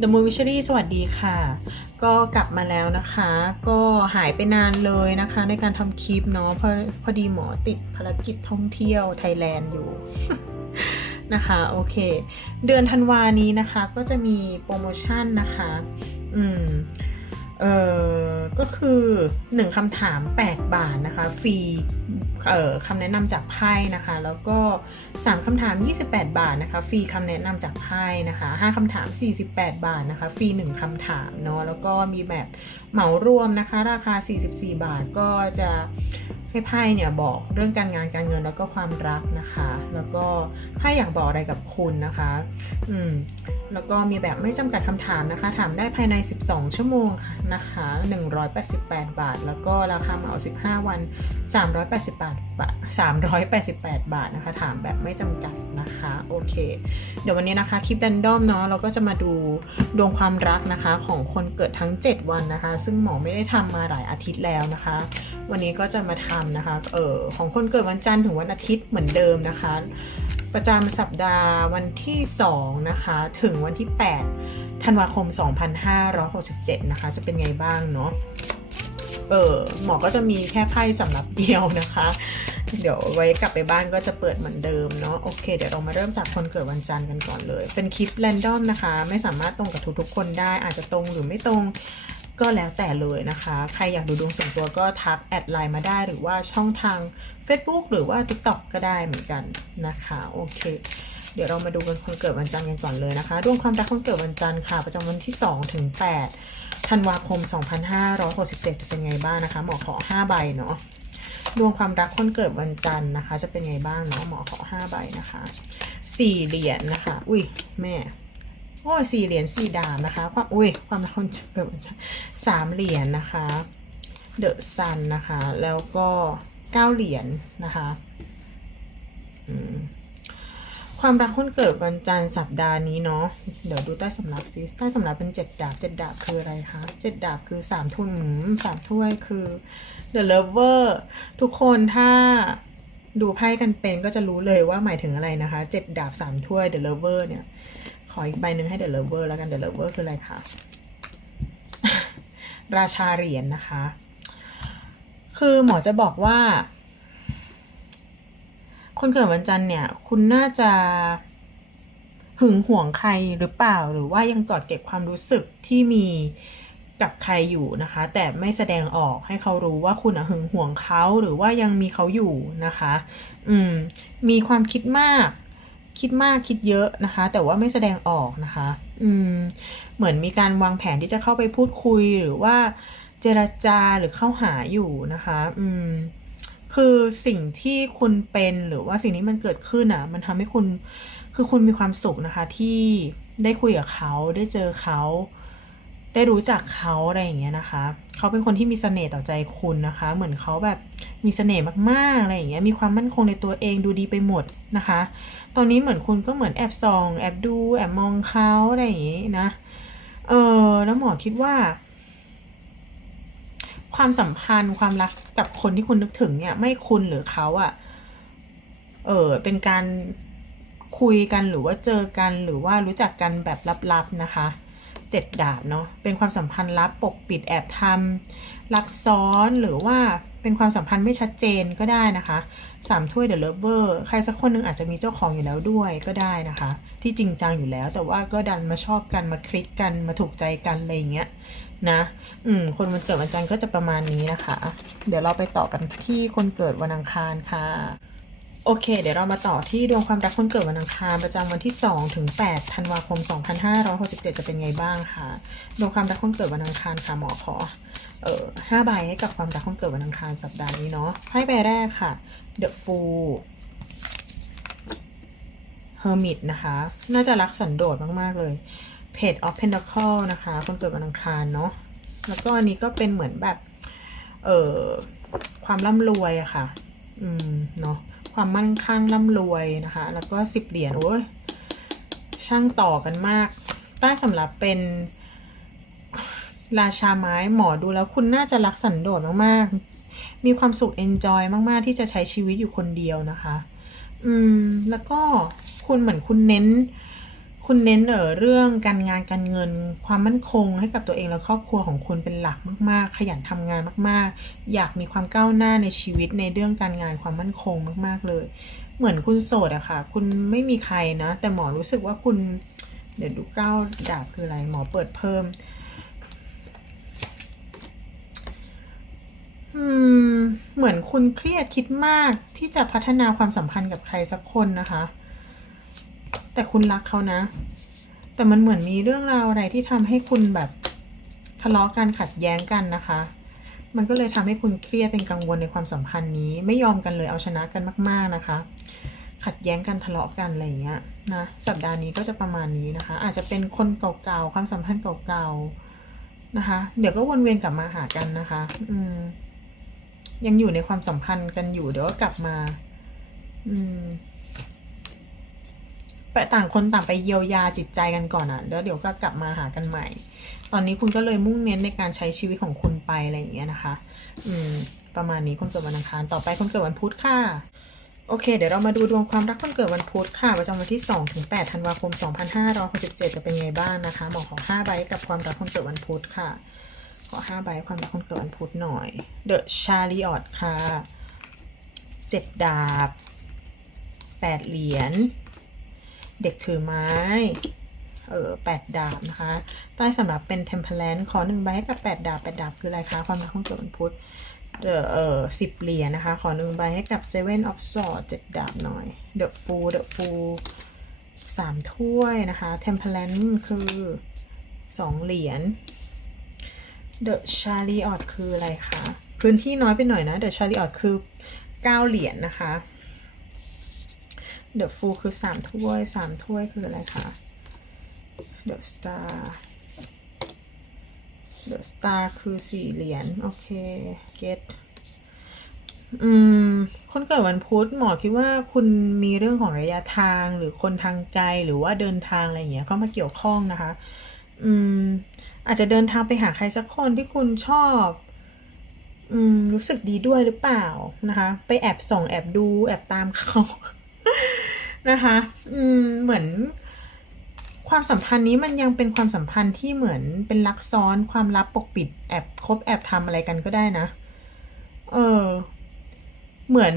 The Movie สวัสดีค่ะ ก็กลับมาแล้วนะคะ ก็หายไปนานเลยนะคะ ในการทำคลิปเนาะเพราะพอดีหมอติดภารกิจท่องเที่ยวไทยแลนด์อยู่นะคะโอเค เดือนธันวานี้นะคะก็จะมีโปรโมชั่นนะคะ อืม เออก็คือ 1คำถาม 8 บาทนะคะ ฟรีเอ่อคำแนะนำจากไพ่นะคะ แล้วก็ 3คำถาม 28 บาทนะคะ ฟรีคำแนะนำจากไพ่นะคะ 5คำถาม 48 บาทนะคะ ฟรี 1คำถามเนาะ แล้วก็มีแบบเหมารวมนะคะ ราคา 44 บาทก็จะ ให้ไพ่เนี่ยบอกเรื่องการงานการเงินแล้วก็ความรักนะคะ แล้วก็ไพ่อยากบอกอะไรกับคุณนะคะ อืมแล้วก็มีแบบไม่จำกัดคำถามนะคะ ถามได้ภายใน 12 ชั่วโมงค่ะนะคะ 188 บาท แล้วก็ราคาเหมา15 วัน 388 บาท 388 บาทนะคะ ถามแบบไม่จำกัดนะคะโอเค เดี๋ยววันนี้นะคะคลิป r รนดอมเนาะเราก็จะมาดูดวงความรักนะคะของคนเกิดทั้ง 7 วันนะคะ ซึ่งหมอไม่ได้ทำมาหลายอาทิตย์แล้วนะคะ วันนี้ก็จะมาทำนะคะเออของคนเกิดวันจันทร์ถึงวันอาทิตย์เหมือนเดิมนะคะ ประจำสัปดาห์วันที่2นะคะถึงวันที่8ธันวาคม 2567 นะคะ จะเป็นไงบ้างเนาะเออหมอก็จะมีแค่ไพ่สำหรับเดียวนะคะ เดี๋ยวไว้กลับไปบ้านก็จะเปิดเหมือนเดิมเนาะโอเค เดี๋ยวเรามาเริ่มจากคนเกิดวันจันทร์กันก่อนเลย เป็นคลิปแรนดอมนะคะ ไม่สามารถตรงกับทุกๆคนได้อาจจะตรงหรือไม่ตรง ก็แล้วแต่เลยนะคะ ใครอยากดูดวงส่วนตัวก็ทักแอดไลน์มาได้หรือว่าช่องทาง Facebook หรือว่า TikTok ก็ได้เหมือนกันนะคะ โอเค เดี๋ยวเรามาดูกันคนเกิดวันจันทร์กันก่อนเลยนะคะ ดวงความรักคนเกิดวันจันทร์ค่ะ ประจำวันที่2ถึง8ธันวาคม 2567 จะเป็นไงบ้างนะคะ หมอขอ 5 ใบเนาะดวงความรักคนเกิดวันจันทร์นะคะ จะเป็นไงบ้างเนาะหมอขอ 5 ใบนะคะสี่เหรียญนะคะ อุ้ยแม่ โอ้ยสี่เหรียญสี่ดาบนะคะ ความอุ้ยความรักคนเกิดวันจันทร์สามเหรียญนะคะเดอะซันนะคะ แล้วก็เก้าเหรียญนะคะความรักคนเกิดวันจันทร์สัปดาห์นี้เนาะ เดี๋ยวดูใต้สำรับซิใต้สำรับเป็นเจ็ดดาบเจ็ดดาบคืออะไรคะเจ็ดดาบคือสามถ้วยอืมสามถ้วยคือ The Lover ทุกคนถ้า ดูไพ่กันเป็นก็จะรู้เลยว่าหมายถึงอะไรนะคะเจ็ดดาบสามถ้วย The Lover เนี่ย ขออีกใบหนึ่งให้ The Lover แล้วกัน The Lover คืออะไรคะราชาเหรียญนะคะ คือหมอจะบอกว่า คนเกิดวันจันทร์เนี่ย คุณน่าจะหึงหวงใครหรือเปล่า หรือว่ายังกอดเก็บความรู้สึกที่มี กับใครอยู่นะคะ แต่ไม่แสดงออกให้เขารู้ว่าคุณหึงหวงเขาหรือว่ายังมีเขาอยู่นะคะ อืม มีความคิดมาก คิดมากคิดเยอะนะคะ แต่ว่าไม่แสดงออกนะคะ อืม เหมือนมีการวางแผนที่จะเข้าไปพูดคุยหรือว่าเจรจาหรือเข้าหาอยู่นะคะ อืม คือสิ่งที่คุณเป็นหรือว่าสิ่งที่มันเกิดขึ้นอะ มันทำให้คุณ คือคุณมีความสุขนะคะ ที่ได้คุยกับเขาได้เจอเขา ได้รู้จักเขาอะไรอย่างเงี้ยนะคะ เขาเป็นคนที่มีเสน่ห์ต่อใจคุณนะคะ เหมือนเขาแบบมีเสน่ห์มากๆอะไรอย่างเงี้ย มีความมั่นคงในตัวเองดูดีไปหมดนะคะ ตอนนี้เหมือนคุณก็เหมือนแอบส่องแอบดูแอบมองเขาอะไรอย่างงี้นะ เออแล้วหมอคิดว่า ความสัมพันธ์ความรักกับคนที่คุณนึกถึงเนี่ย ไม่คุณหรือเขาอะ่ะ เออเป็นการคุยกันหรือว่าเจอกันหรือว่ารู้จักกันแบบลับๆนะคะ เจ็ดดาบเนาะเป็นความสัมพันธ์ลับปกปิดแอบทำลับซ้อนหรือว่าเป็นความสัมพันธ์ไม่ชัดเจนก็ได้นะคะสามถ้วยเดอะเลเวอร์ใครสักคนหนึ่งอาจจะมีเจ้าของอยู่แล้วด้วยก็ได้นะคะ ที่จริงจังอยู่แล้ว แต่ว่าก็ดันมาชอบกันมาคลิกกันมาถูกใจกันอะไรอย่างเงี้ยนะอืมคนวันเกิดวันจันทร์ก็จะประมาณนี้นะคะ เดี๋ยวเราไปต่อกันที่คนเกิดวันอังคารค่ะ โอเค เดี๋ยวเรามาต่อที่ดวงความรักคนเกิดวันอังคารประจำวันที่ 2 ถึง 8 ธันวาคม 2567 จะเป็นไงบ้างคะดวงความรักคนเกิดวันอังคารค่ะหมอขอเอ่อห้าใบให้กับความรักคนเกิดวันอังคารสัปดาห์นี้เนาะไพ่ใบแรกค่ะ The Fool Hermit นะคะ น่าจะรักสันโดษมาก ๆ เลย Page of Pentacle นะคะ คนเกิดวันอังคารเนาะแล้วก็อันนี้ก็เป็นเหมือนแบบ เอ่อความร่ำรวยอะค่ะ อืม เนาะ ความมั่งคั่งร่ำรวยนะคะ แล้วก็สิบเหรียญโอ้ยช่างต่อกันมาก ใต้สำหรับเป็นราชาไม้หมอดูแล้วคุณน่าจะรักสันโดษมากๆ มีความสุขเอนจอยมากๆ ที่จะใช้ชีวิตอยู่คนเดียวนะคะ อืม แล้วก็คุณเหมือนคุณเน้น คุณเน้นเออเรื่องการงานการเงิน ความมั่นคงให้กับตัวเองและครอบครัวของคุณเป็นหลักมาก ๆ ขยันทำงานมาก ๆ อยากมีความก้าวหน้าในชีวิตในเรื่องการงานความมั่นคงมาก ๆ เลย เหมือนคุณโสดอะค่ะ คุณไม่มีใครนะ แต่หมอรู้สึกว่าคุณ เดี๋ยวดูก้าวดาบคืออะไร หมอเปิดเพิ่ม อืม เหมือนคุณเครียดคิดมากที่จะพัฒนาความสัมพันธ์กับใครสักคนนะคะ แต่คุณรักเขานะ แต่มันเหมือนมีเรื่องราวอะไรที่ทำให้คุณแบบทะเลาะกันขัดแย้งกันนะคะ มันก็เลยทำให้คุณเครียดเป็นกังวลในความสัมพันธ์นี้ ไม่ยอมกันเลยเอาชนะกันมาก ๆนะคะ ขัดแย้งกันทะเลาะกันอะไรอย่างเงี้ยนะสัปดาห์นี้ก็จะประมาณนี้นะคะ อาจจะเป็นคนเก่าๆความสัมพันธ์เก่าๆนะคะ เดี๋ยวก็วนเวียนกลับมาหากันนะคะ อืมยังอยู่ในความสัมพันธ์กันอยู่เดี๋ยวก็กลับมา อืม ไปต่างคนต่างไปเยียวยาจิตใจกันก่อนอะ่ะแล้วเดี๋ยวก็กลับมาหากันใหม่ ตอนนี้คุณก็เลยมุ่งเน้นในการใช้ชีวิตของคุณไปอะไรอย่างเงี้ยนะคะ อืม ประมาณนี้คนเกิดวันอังคารต่อไปคนเกิดวันพุธค่ะโอเค เดี๋ยวเรามาดูดวงความรักคนเกิดวันพุธค่ะประจำวันที่2ถึง8ธันวาคม 2567 จะเป็นไงบ้างนะคะหมอขอ5ใบกับความรักคนเกิดวันพุธค่ะ ขอ5ใบความรักคนเกิดวันพุธหน่อย The Chariot ค่ะเจ็ดดาบแปดเหรียญ เด็กถือไม้ เออแปดดาบนะคะ ใต้สำหรับเป็น Temperance ขอหนึ่งใบให้กับแปดดาบแปดดาบคืออะไรคะ ความรักของเกิดวันพุธเดอเออสิบเหรียญนะคะ ขอหนึ่งใบให้กับ Seven of Swords เจ็ดดาบหน่อย The Fool The Fool สามถ้วยนะคะ Temperance คือสองเหรียญ The Chariot คืออะไรคะ พื้นที่น้อยไปหน่อยนะ The Chariot คือเก้าเหรียญนะคะ The Fool คือสามถ้วยสามถ้วยคืออะไรคะ The Star The Star คือสี่เหรียญโอเค get อืมคนเกิดวันพุธหมอคิดว่าคุณมีเรื่องของระยะทางหรือคนทางไกลหรือว่าเดินทางอะไรอย่างเงี้ยเข้ามาเกี่ยวข้องนะคะ อืม อาจจะเดินทางไปหาใครสักคนที่คุณชอบ อืม รู้สึกดีด้วยหรือเปล่านะคะ ไปแอบส่องแอบดูแอบตามเขา นะคะ อืม เหมือนความสัมพันธ์นี้มันยังเป็นความสัมพันธ์ที่เหมือนเป็นลักซ้อนความลับปกปิดแอบคบแอบทำอะไรกันก็ได้นะ เออ เหมือน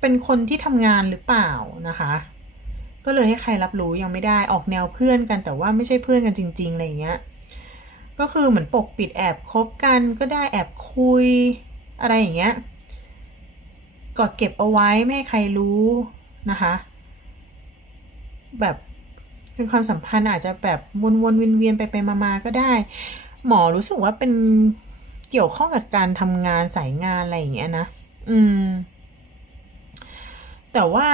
เป็นคนที่ทำงานหรือเปล่านะคะ ก็เลยให้ใครรับรู้ยังไม่ได้ออกแนวเพื่อนกันแต่ว่าไม่ใช่เพื่อนกันจริง ๆอะไรอย่างเงี้ย ก็คือเหมือนปกปิดแอบคบกันก็ได้แอบคุยอะไรอย่างเงี้ยกดเก็บเอาไว้ไม่ให้ใครรู้ นะคะ แบบเป็นความสัมพันธ์อาจจะแบบวนวนเวียนเวียนไปไปมาๆก็ได้ หมอรู้สึกว่าเป็นเกี่ยวข้องกับการทำงานสายงานอะไรอย่างเงี้ยนะ อืม แต่ว่า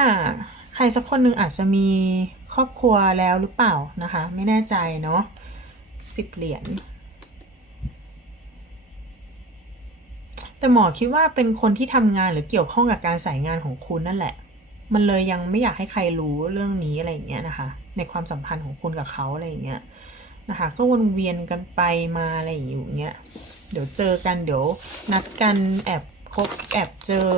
ใครสักคนหนึ่งอาจจะมีครอบครัวแล้วหรือเปล่านะคะ ไม่แน่ใจเนาะสิบเหรียญแต่หมอคิดว่าเป็นคนที่ทำงานหรือเกี่ยวข้องกับการสายงานของคุณนั่นแหละ มันเลยยังไม่อยากให้ใครรู้เรื่องนี้อะไรอย่างเงี้ยนะคะ ในความสัมพันธ์ของคุณกับเขาอะไรอย่างเงี้ยนะคะก็วนเวียนกันไปมาอะไรอย่างเงี้ยเดี๋ยวเจอกันเดี๋ยวนัดกันแอบคบแอบเจอ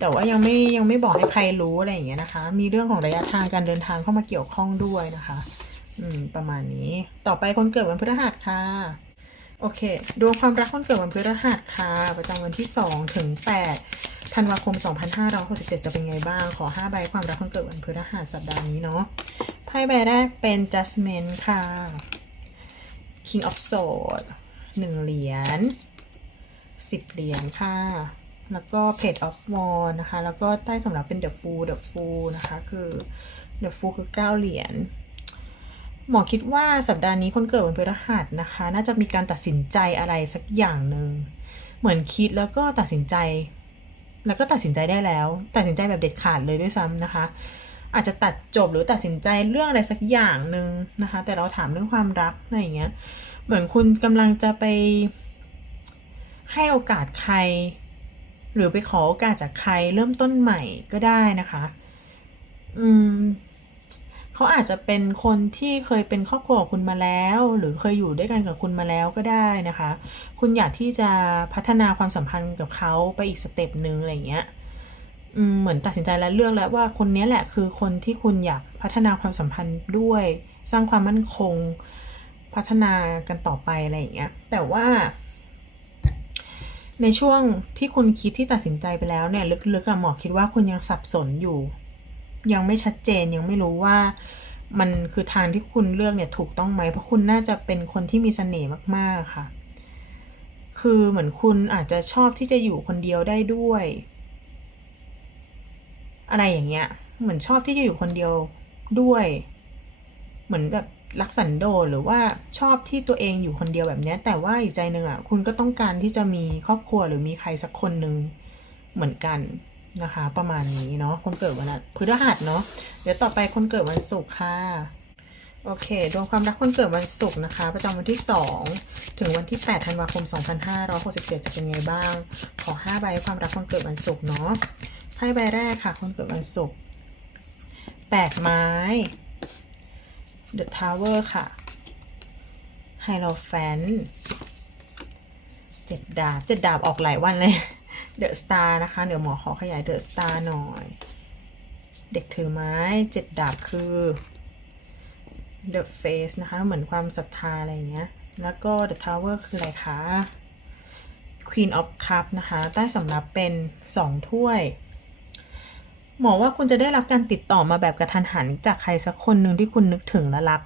แต่ว่ายังไม่ยังไม่บอกให้ใครรู้อะไรอย่างเงี้ยนะคะ มีเรื่องของระยะทางการเดินทางเข้ามาเกี่ยวข้องด้วยนะคะ อืมประมาณนี้ต่อไปคนเกิดวันพฤหัสค่ะ โอเค ดวงความรักคนเกิดวันพฤหัสค่ะ ประจำวันที่ 2 ถึง 8 ธันวาคม 2567 จะเป็นไงบ้าง ขอ 5 ใบความรักคนเกิดวันพฤหัสสัปดาห์นี้เนาะ ไพ่ใบแรกเป็น Jasmine ค่ะ King of Swords หนึ่งเหรียญสิบเหรียญค่ะ แล้วก็ Page of Wands นะคะ แล้วก็ใต้สำรับเป็น The Fool The Fool นะคะ คือ The Fool คือ 9 เหรียญ หมอคิดว่าสัปดาห์นี้คนเกิดวันพฤหัสนะคะ น่าจะมีการตัดสินใจอะไรสักอย่างหนึ่งเหมือนคิดแล้วก็ตัดสินใจ แล้วก็ตัดสินใจได้แล้ว ตัดสินใจแบบเด็ดขาดเลยด้วยซ้ำนะคะ อาจจะตัดจบหรือตัดสินใจเรื่องอะไรสักอย่างหนึ่งนะคะ แต่เราถามเรื่องความรักอะไรอย่างเงี้ยเหมือนคุณกำลังจะไป ให้โอกาสใคร หรือไปขอโอกาสจากใครเริ่มต้นใหม่ก็ได้นะคะ อืม เขาอาจจะเป็นคนที่เคยเป็นครอบครัวของคุณมาแล้ว หรือเคยอยู่ด้วยกันกับคุณมาแล้วก็ได้นะคะ คุณอยากที่จะพัฒนาความสัมพันธ์กับเขาไปอีกสเต็ปหนึ่งอะไรเงี้ยเหมือนตัดสินใจและเลือกแล้วว่าคนนี้แหละคือคนที่คุณอยากพัฒนาความสัมพันธ์ด้วย สร้างความมั่นคง พัฒนากันต่อไปอะไรอย่างเงี้ย แต่ว่า ในช่วงที่คุณคิดที่ตัดสินใจไปแล้วเนี่ย ลึกๆอะหมอคิดว่าคุณยังสับสนอยู่ ยังไม่ชัดเจนยังไม่รู้ว่ามันคือทางที่คุณเลือกเนี่ยถูกต้องไหมเพราะคุณน่าจะเป็นคนที่มีเสน่ห์มากๆค่ะ คือเหมือนคุณอาจจะชอบที่จะอยู่คนเดียวได้ด้วย อะไรอย่างเงี้ย เหมือนชอบที่จะอยู่คนเดียวด้วย เหมือนแบบรักสันโดษหรือว่าชอบที่ตัวเองอยู่คนเดียวแบบเนี้ยแต่ว่าอีกใจหนึ่งอะคุณก็ต้องการที่จะมีครอบครัวหรือมีใครสักคนหนึ่งเหมือนกัน นะคะ ประมาณนี้เนาะคนเกิดวันพฤหัสเนาะเดี๋ยวต่อไปคนเกิดวันศุกร์ค่ะโอเค ดวงความรักคนเกิดวันศุกร์นะคะ ประจำวันที่ 2 ถึงวันที่ 8 ธันวาคม 2567 จะเป็นไงบ้าง ขอ 5 ใบความรักคนเกิดวันศุกร์เนาะไพ่ใบแรกค่ะ คนเกิดวันศุกร์8 ไม้ The Tower ค่ะไฮโลแฟนเจ็ดดาบเจ็ดดาบออกหลายวันเลย The Star นะคะ เดี๋ยวหมอขอขยาย The Star หน่อย เด็กถือไม้เจ็ดดาบคือ The Face นะคะ เหมือนความศรัทธาอะไรอย่างเงี้ย แล้วก็ The Tower คืออะไรคะ Queen of Cup นะคะ ใต้สำรับเป็น 2 ถ้วย หมอว่าคุณจะได้รับการติดต่อมาแบบกระทันหันจากใครสักคนหนึ่งที่คุณนึกถึงและรัก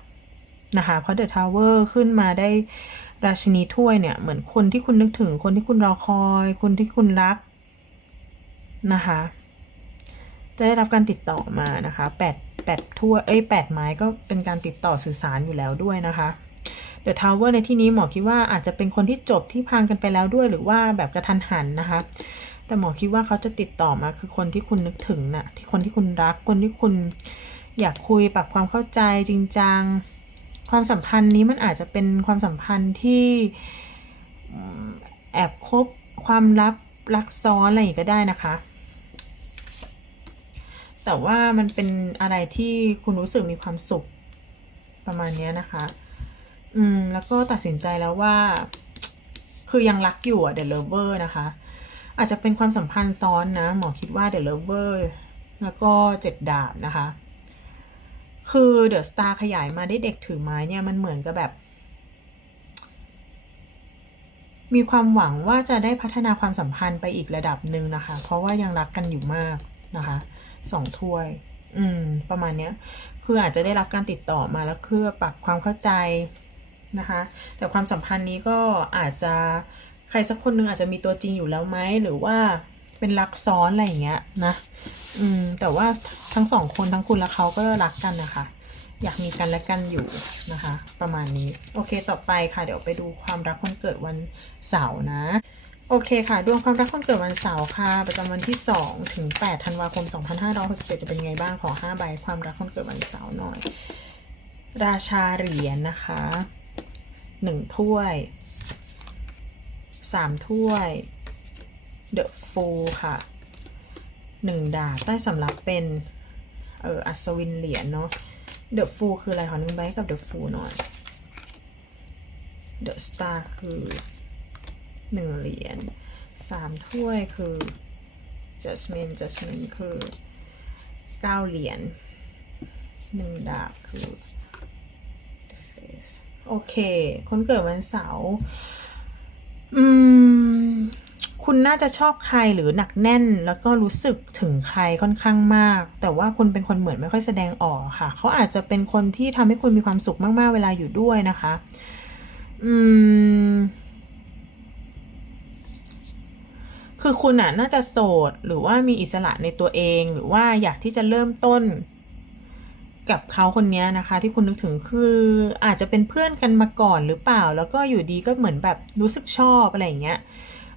นะคะ เพราะ The Tower ขึ้นมาได้ราชินีถ้วยเนี่ยเหมือนคนที่คุณนึกถึงคนที่คุณรอคอย คนที่คุณรักนะคะจะได้รับการติดต่อมานะคะแปดแปดทั่วเอ้ยแปดไม้ก็เป็นการติดต่อสื่อสารอยู่แล้วด้วยนะคะ The Tower ในที่นี้หมอคิดว่าอาจจะเป็นคนที่จบที่พังกันไปแล้วด้วย หรือว่าแบบกระทันหันนะคะ แต่หมอคิดว่าเขาจะติดต่อมาคือคนที่คุณนึกถึงน่ะที่คนที่คุณรักคนที่คุณอยากคุยปรับความเข้าใจจริงจัง ความสัมพันธ์นี้มันอาจจะเป็นความสัมพันธ์ที่แอบคบความลับรักซ้อนอะไรอย่างก็ได้นะคะ แต่ว่ามันเป็นอะไรที่คุณรู้สึกมีความสุขประมาณนี้นะคะ อืม แล้วก็ตัดสินใจแล้วว่า คือยังรักอยู่อะ The Lover นะคะ อาจจะเป็นความสัมพันธ์ซ้อนนะ หมอคิดว่า The Lover แล้วก็เจ็ดดาบนะคะ คือ The Star ขยายมาได้เด็กถือไม้เนี่ยมันเหมือนกับแบบ มีความหวังว่าจะได้พัฒนาความสัมพันธ์ไปอีกระดับหนึ่งนะคะ เพราะว่ายังรักกันอยู่มากนะคะสองถ้วย อืม ประมาณเนี้ย คืออาจจะได้รับการติดต่อมาแล้วเพื่อปรับความเข้าใจนะคะ แต่ความสัมพันธ์นี้ก็อาจจะใครสักคนหนึ่งอาจจะมีตัวจริงอยู่แล้วไหมหรือว่า เป็นรักซ้อนอะไรอย่างเงี้ยนะ อืม แต่ว่าทั้งสองคนทั้งคุณและเขาก็รักกันนะคะ อยากมีกันและกันอยู่นะคะ ประมาณนี้ โอเค ต่อไปค่ะ เดี๋ยวไปดูความรักคนเกิดวันเสาร์นะ โอเคค่ะ ดวงความรักคนเกิดวันเสาร์ค่ะ ประจำวันที่ 2 ถึง 8 ธันวาคม 2567 จะเป็นไงบ้าง ขอ 5 ใบ ความรักคนเกิดวันเสาร์หน่อย ราชาเหรียญนะคะ 1 ถ้วย 3 ถ้วย เดอะฟูค่ะ 1 ดาบใต้สำรับเป็น เอออัศวินเหรียญเนาะเดอะฟูคืออะไรขอหนึ่งใบกับเดอะฟูหน่อยเดอะสตาร์คือหนึ่งเหรียญสามถ้วยคือ Jasmine Jasmine คือเก้าเหรียญหนึ่งดาบคือ The Face โอเค คนเกิดวันเสาร์ อืม คุณน่าจะชอบใครหรือหนักแน่น แล้วก็รู้สึกถึงใครค่อนข้างมาก แต่ว่าคุณเป็นคนเหมือนไม่ค่อยแสดงออกค่ะ เขาอาจจะเป็นคนที่ทำให้คุณมีความสุขมาก ๆ เวลาอยู่ด้วยนะคะ อืม คือคุณอะ น่าจะโสดหรือว่ามีอิสระในตัวเอง หรือว่าอยากที่จะเริ่มต้นกับเขาคนนี้นะคะ ที่คุณนึกถึงคืออาจจะเป็นเพื่อนกันมาก่อนหรือเปล่า แล้วก็อยู่ดีก็เหมือนแบบรู้สึกชอบอะไรอย่างเงี้ย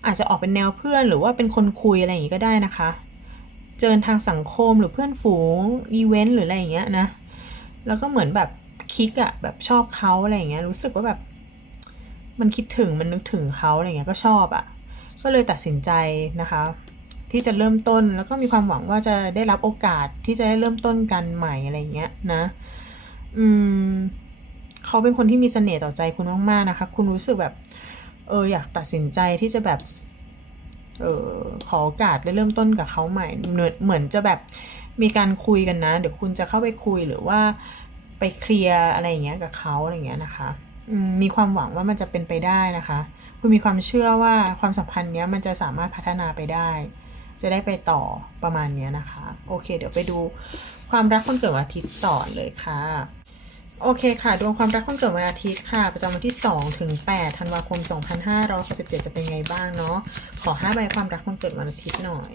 อาจจะออกเป็นแนวเพื่อนหรือว่าเป็นคนคุยอะไรอย่างงี้ก็ได้นะคะ เจอทางสังคมหรือเพื่อนฝูงอีเวนต์หรืออะไรอย่างเงี้ยนะ แล้วก็เหมือนแบบคิกอะแบบชอบเขาอะไรอย่างเงี้ยรู้สึกว่าแบบ มันคิดถึงมันนึกถึงเขาอะไรเงี้ยก็ชอบอะก็เลยตัดสินใจนะคะ ที่จะเริ่มต้นแล้วก็มีความหวังว่าจะได้รับโอกาสที่จะได้เริ่มต้นกันใหม่อะไรเงี้ยนะ อืมเขาเป็นคนที่มีเสน่ห์ต่อใจคุณมากๆนะคะ คุณรู้สึกแบบ เอออยากตัดสินใจที่จะแบบเออขอโอกาสได้เริ่มต้นกับเขาใหม่เหมือนเหมือนจะแบบมีการคุยกันนะ เดี๋ยวคุณจะเข้าไปคุยหรือว่าไปเคลียร์อะไรอย่างเงี้ยกับเขาอะไรอย่างเงี้ยนะคะมมีความหวังว่ามันจะเป็นไปได้นะคะ คุณมีความเชื่อว่าความสัมพันธ์เนี้ยมันจะสามารถพัฒนาไปได้ จะได้ไปต่อประมาณเนี้ยนะคะ โอเค เดี๋ยวไปดูความรักคนเกิดวันอาทิตย์ต่อเลยค่ะ โอเคค่ะ ดวงความรักคนเกิดวันอาทิตย์ค่ะ ประจำวันที่ 2 ถึง 8 ธันวาคม 2567 จะเป็นไงบ้างเนาะ ขอห้ใบความรักคนเกิดวันอาทิตย์หน่อย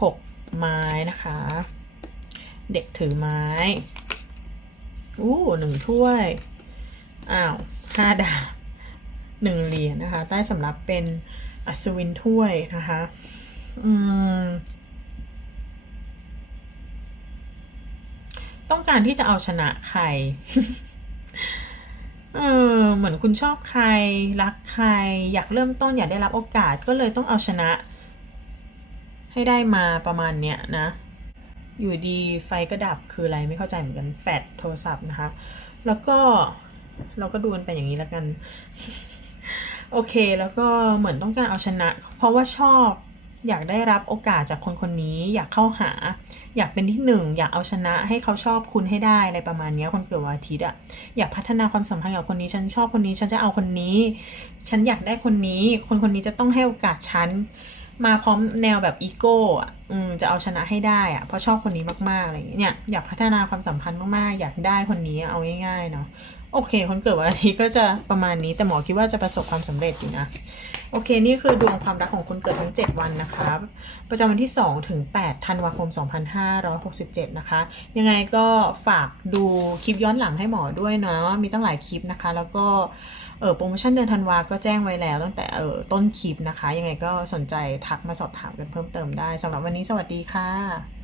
6 ไม้นะคะ เด็กถือไม้ อู้หนึ่งถ้วย อ้าวห้าดาบหนึ่งเหรียญนะคะ ใต้สำรับเป็นอัศวินถ้วยนะคะ อืม ต้องการที่จะเอาชนะใคร เออเหมือนคุณชอบใคร รักใคร อยากเริ่มต้นอยากได้รับโอกาสก็เลยต้องเอาชนะ ให้ได้มาประมาณเนี้ยนะ อยู่ดีไฟก็ดับคืออะไรไม่เข้าใจเหมือนกันแฟดโทรศัพท์นะคะ แล้วก็เราก็ดูกันไปอย่างนี้แล้วกัน โอเค แล้วก็เหมือนต้องการเอาชนะ เพราะว่าชอบ อยากได้รับโอกาสจากคนคนนี้ อยากเข้าหา อยากเป็นที่หนึ่งอยากเอาชนะให้เขาชอบคุณให้ได้อะไรประมาณนี้คนเกิดวันอาทิตย์อะอยากพัฒนาความสัมพันธ์กับคนนี้ฉันชอบคนนี้ฉันจะเอาคนนี้ ฉันอยากได้คนนี้ คนคนนี้จะต้องให้โอกาสฉัน มาพร้อมแนวแบบอีโก้อะอืมจะเอาชนะให้ได้อะเพราะชอบคนนี้มากๆอะไรอย่างเงี้ยเนี่ยอยากพัฒนาความสัมพันธ์มากๆ อยากได้คนนี้เอาง่ายๆเนาะโอเค คนเกิดวันอาทิตย์ก็จะประมาณนี้แต่หมอคิดว่าจะประสบความสำเร็จอยู่นะโอเค นี่คือดวงความรักของคนเกิดทั้ง 7 วันนะคะประจำวันที่ 2 ถึง 8 ธันวาคม 2567 นะคะ ยังไงก็ฝากดูคลิปย้อนหลังให้หมอด้วยเนาะมีตั้งหลายคลิปนะคะ แล้วก็ เออโปรโมชั่นเดือนธันวาก็แจ้งไว้แล้ว ตั้งแต่เออต้นคลิปนะคะ ยังไงก็สนใจทักมาสอบถามกันเพิ่มเติมได้สำหรับวันนี้สวัสดีค่ะ